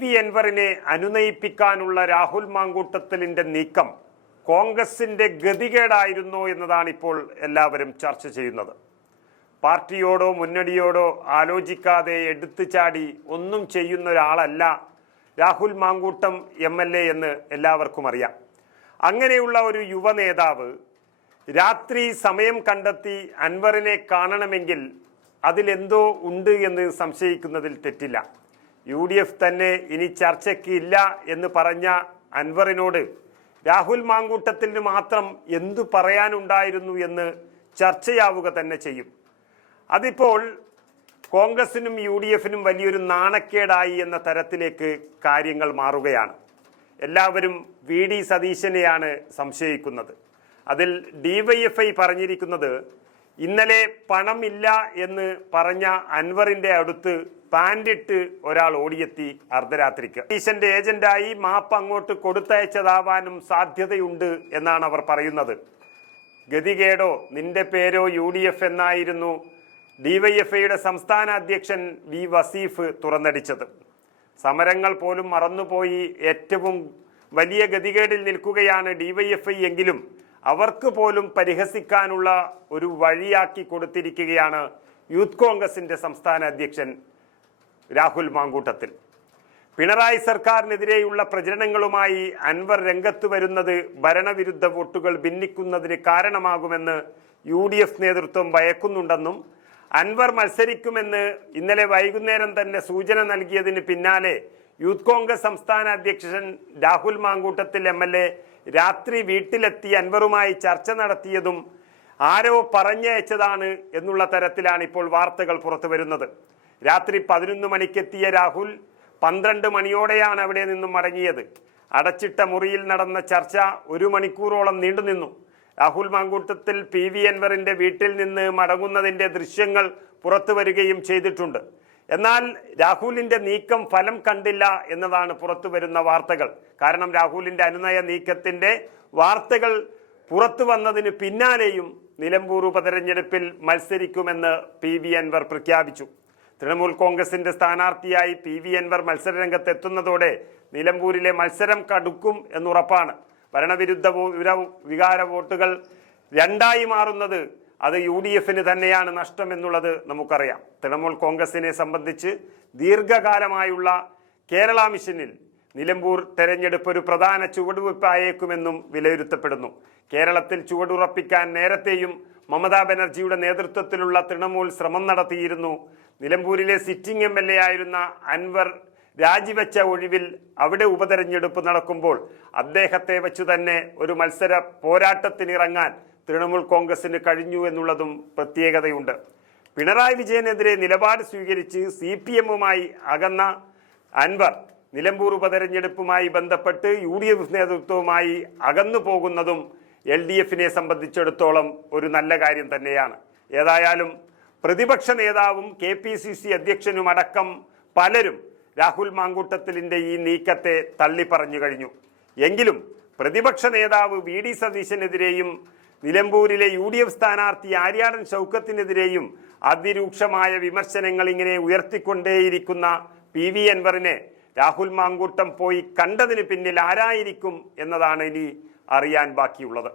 V അൻവറിനെ അനുനയിപ്പിക്കാനുള്ള രാഹുൽ മാങ്കൂട്ടത്തിലിന്റെ നീക്കം കോൺഗ്രസിന്റെ ഗതികേടായിരുന്നോ എന്നതാണ് ഇപ്പോൾ എല്ലാവരും ചർച്ച ചെയ്യുന്നത്. പാർട്ടിയോടോ മുന്നണിയോടോ ആലോചിക്കാതെ എടുത്തുചാടി ഒന്നും ചെയ്യുന്ന ഒരാളല്ല രാഹുൽ മാങ്കൂട്ടം MLA എന്ന് എല്ലാവർക്കും അറിയാം. അങ്ങനെയുള്ള ഒരു യുവ നേതാവ് രാത്രി സമയം കണ്ടെത്തി അൻവറിനെ കാണണമെങ്കിൽ അതിലെന്തോ ഉണ്ട് എന്ന് സംശയിക്കുന്നതിൽ തെറ്റില്ല. UDF തന്നെ ഇനി ചർച്ചയ്ക്ക് ഇല്ല എന്ന് പറഞ്ഞ അൻവറിനോട് രാഹുൽ മാങ്കൂട്ടത്തിന് മാത്രം എന്തു പറയാനുണ്ടായിരുന്നു എന്ന് ചർച്ചയാവുക തന്നെ ചെയ്യും. അതിപ്പോൾ കോൺഗ്രസിനും UDFനും വലിയൊരു നാണക്കേടായി എന്ന തരത്തിലേക്ക് കാര്യങ്ങൾ മാറുകയാണ്. എല്ലാവരും VD സതീശനെയാണ് സംശയിക്കുന്നത്. അതിൽ DYFI പറഞ്ഞിരിക്കുന്നത് ഇന്നലെ പണമില്ല എന്ന് പറഞ്ഞ അൻവറിന്റെ അടുത്ത് പാൻഡിട്ട് ഒരാൾ ഓടിയെത്തി അർദ്ധരാത്രിക്ക്. സതീശന്റെ ഏജന്റായി മാപ്പ് അങ്ങോട്ട് കൊടുത്തയച്ചതാവാനും സാധ്യതയുണ്ട് എന്നാണ് അവർ പറയുന്നത്. ഗതികേടോ നിന്റെ പേരോ UDF എന്നായിരുന്നു DYFIയുടെ സംസ്ഥാന അധ്യക്ഷൻ V വസീഫ് തുറന്നടിച്ചത്. സമരങ്ങൾ പോലും മറന്നുപോയി ഏറ്റവും വലിയ ഗതികേടിൽ നിൽക്കുകയാണ് DYFI എങ്കിലും അവർക്ക് പോലും പരിഹസിക്കാനുള്ള ഒരു വഴിയാക്കി കൊടുത്തിരിക്കുകയാണ് യൂത്ത് കോൺഗ്രസിന്റെ സംസ്ഥാന അധ്യക്ഷൻ രാഹുൽ മാങ്കൂട്ടത്തിൽ. പിണറായി സർക്കാരിനെതിരെയുള്ള പ്രചരണങ്ങളുമായി അൻവർ രംഗത്ത് വരുന്നത് ഭരണവിരുദ്ധ വോട്ടുകൾ ഭിന്നിക്കുന്നതിന് കാരണമാകുമെന്ന് UDF നേതൃത്വം ഭയക്കുന്നുണ്ടെന്നും അൻവർ മത്സരിക്കുമെന്ന് ഇന്നലെ വൈകുന്നേരം തന്നെ സൂചന നൽകിയതിന് പിന്നാലെ യൂത്ത് കോൺഗ്രസ് സംസ്ഥാന അധ്യക്ഷൻ രാഹുൽ മാങ്കൂട്ടത്തിൽ MLA രാത്രി വീട്ടിലെത്തി അൻവറുമായി ചർച്ച നടത്തിയതും ആരോ പറഞ്ഞയച്ചതാണ് എന്നുള്ള തരത്തിലാണ് ഇപ്പോൾ വാർത്തകൾ പുറത്തു വരുന്നത്. രാത്രി 11 മണിക്കെത്തിയ രാഹുൽ 12 മണിയോടെയാണ് അവിടെ നിന്നും മടങ്ങിയത്. അടച്ചിട്ട മുറിയിൽ നടന്ന ചർച്ച 1 മണിക്കൂറോളം നീണ്ടുനിന്നു. രാഹുൽ മാങ്കൂട്ടത്തിൽ PV അൻവറിന്റെ വീട്ടിൽ നിന്ന് മടങ്ങുന്നതിന്റെ ദൃശ്യങ്ങൾ പുറത്തു വരികയും ചെയ്തിട്ടുണ്ട്. എന്നാൽ രാഹുലിന്റെ നീക്കം ഫലം കണ്ടില്ല എന്നതാണ് പുറത്തു വരുന്ന വാർത്തകൾ. കാരണം രാഹുലിന്റെ അനുനയ നീക്കത്തിന്റെ വാർത്തകൾ പുറത്തു വന്നതിന് പിന്നാലെയും നിലമ്പൂർ ഉപതെരഞ്ഞെടുപ്പിൽ മത്സരിക്കുമെന്ന് PV അൻവർ പ്രഖ്യാപിച്ചു. തൃണമൂൽ കോൺഗ്രസിന്റെ സ്ഥാനാർത്ഥിയായി PV അൻവർ മത്സരരംഗത്തെത്തുന്നതോടെ നിലമ്പൂരിലെ മത്സരം കടുക്കും എന്നുറപ്പാണ്. ഭരണവിരുദ്ധ വികാര വോട്ടുകൾ രണ്ടായി മാറുന്നത് അത് UDFന് തന്നെയാണ് നഷ്ടം എന്നുള്ളത് നമുക്കറിയാം. തൃണമൂൽ കോൺഗ്രസിനെ സംബന്ധിച്ച് ദീർഘകാലമായുള്ള കേരള മിഷനിൽ നിലമ്പൂർ തെരഞ്ഞെടുപ്പ് ഒരു പ്രധാന ചുവടുവയ്പായേക്കുമെന്നും വിലയിരുത്തപ്പെടുന്നു. കേരളത്തിൽ ചുവടുറപ്പിക്കാൻ നേരത്തെയും മമതാ ബാനർജിയുടെ നേതൃത്വത്തിലുള്ള തൃണമൂൽ ശ്രമം നടത്തിയിരുന്നു. നിലമ്പൂരിലെ സിറ്റിംഗ് MLA ആയിരുന്ന അൻവർ രാജിവെച്ച ഒഴിവിൽ അവിടെ ഉപതെരഞ്ഞെടുപ്പ് നടക്കുമ്പോൾ അദ്ദേഹത്തെ വെച്ചു തന്നെ ഒരു മത്സര പോരാട്ടത്തിനിറങ്ങാൻ തൃണമൂൽ കോൺഗ്രസിന് കഴിഞ്ഞു എന്നുള്ളതും പ്രത്യേകതയുണ്ട്. പിണറായി വിജയനെതിരെ നിലപാട് സ്വീകരിച്ച് CPMമായി അകന്ന അൻവർ നിലമ്പൂർ ഉപതെരഞ്ഞെടുപ്പുമായി ബന്ധപ്പെട്ട് UDF നേതൃത്വവുമായി അകന്നു പോകുന്നതും LDFനെ സംബന്ധിച്ചിടത്തോളം ഒരു നല്ല കാര്യം തന്നെയാണ്. ഏതായാലും പ്രതിപക്ഷ നേതാവും KPCC അധ്യക്ഷനും അടക്കം പലരും രാഹുൽ മാങ്കൂട്ടത്തിലിന്റെ ഈ നീക്കത്തെ തള്ളിപ്പറഞ്ഞു കഴിഞ്ഞു. എങ്കിലും പ്രതിപക്ഷ നേതാവ് VD സതീശനെതിരെയും നിലമ്പൂരിലെ UDF സ്ഥാനാർത്ഥി ആര്യാടൻ ഷൗക്കത്തിനെതിരെയും അതിരൂക്ഷമായ വിമർശനങ്ങൾ ഇങ്ങനെ ഉയർത്തിക്കൊണ്ടേയിരിക്കുന്ന PV അൻവറിനെ രാഹുൽ മാങ്കൂട്ടം പോയി കണ്ടതിന് പിന്നിൽ ആരായിരിക്കും എന്നതാണ് ഇനി അറിയാൻ ബാക്കിയുള്ളത്.